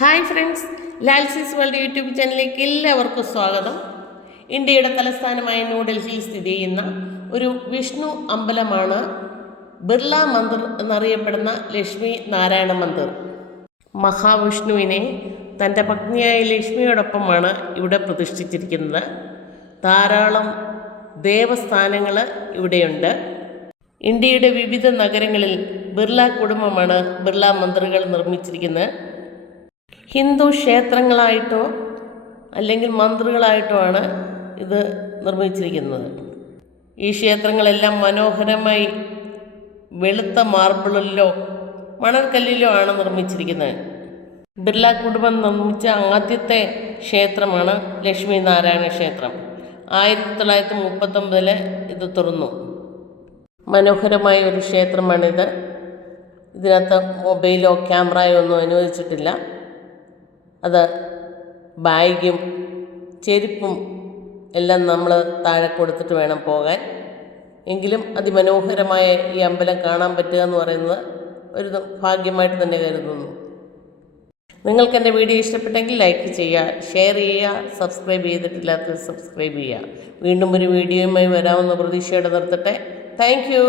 Hi friends, ലാൽസീസ് world YouTube ചാനലിലേക്ക് എല്ലാവർക്കും സ്വാഗതം. ഇന്ത്യയുടെ തലസ്ഥാനമായ ന്യൂഡൽഹിയിൽ സ്ഥിതി ചെയ്യുന്ന ഒരു വിഷ്ണു അമ്പലമാണ് ബിർള മന്ദിർ എന്നറിയപ്പെടുന്ന ലക്ഷ്മി നാരായണ മന്ദിർ. മഹാവിഷ്ണുവിനെ തൻ്റെ പത്നിയായ ലക്ഷ്മിയോടൊപ്പമാണ് ഇവിടെ പ്രതിഷ്ഠിച്ചിരിക്കുന്നത്. ധാരാളം ദേവസ്ഥാനങ്ങൾ ഇവിടെയുണ്ട്. ഇന്ത്യയുടെ വിവിധ നഗരങ്ങളിൽ ബിർള കുടുംബമാണ് ബിർള മന്ദിറുകൾ നിർമ്മിച്ചിരിക്കുന്നത്. ഹിന്ദു ക്ഷേത്രങ്ങളായിട്ടോ അല്ലെങ്കിൽ മന്ദിറുകളായിട്ടോ ആണ് ഇത് നിർമ്മിച്ചിരിക്കുന്നത്. ഈ ക്ഷേത്രങ്ങളെല്ലാം മനോഹരമായി വെളുത്ത മാർബിളിലോ മണൽക്കല്ലിലോ ആണ് നിർമ്മിച്ചിരിക്കുന്നത്. ബിർള കുടുംബം നിർമ്മിച്ച ആദ്യത്തെ ക്ഷേത്രമാണ് ലക്ഷ്മി നാരായണ ക്ഷേത്രം. 1939 ഇത് തുറന്നു. മനോഹരമായ ഒരു ക്ഷേത്രമാണിത്. ഇതിനകത്ത് മൊബൈലോ ക്യാമറയോ ഒന്നും അനുവദിച്ചിട്ടില്ല. അത് ബാഗും ചെരുപ്പും എല്ലാം നമ്മൾ താഴെ കൊടുത്തിട്ട് വേണം പോകാൻ. എങ്കിലും അതിമനോഹരമായ ഈ അമ്പലം കാണാൻ പറ്റുക എന്ന് പറയുന്നത് ഒരു ഭാഗ്യമായിട്ട് തന്നെ കരുതുന്നു. നിങ്ങൾക്ക് എൻ്റെ വീഡിയോ ഇഷ്ടപ്പെട്ടെങ്കിൽ ലൈക്ക് ചെയ്യുക, ഷെയർ ചെയ്യുക, സബ്സ്ക്രൈബ് ചെയ്തിട്ടില്ലാത്തവർ സബ്സ്ക്രൈബ് ചെയ്യുക. വീണ്ടും ഒരു വീഡിയോയുമായി വരാമെന്ന പ്രതീക്ഷയോടെ നിർത്തട്ടെ. Thank you.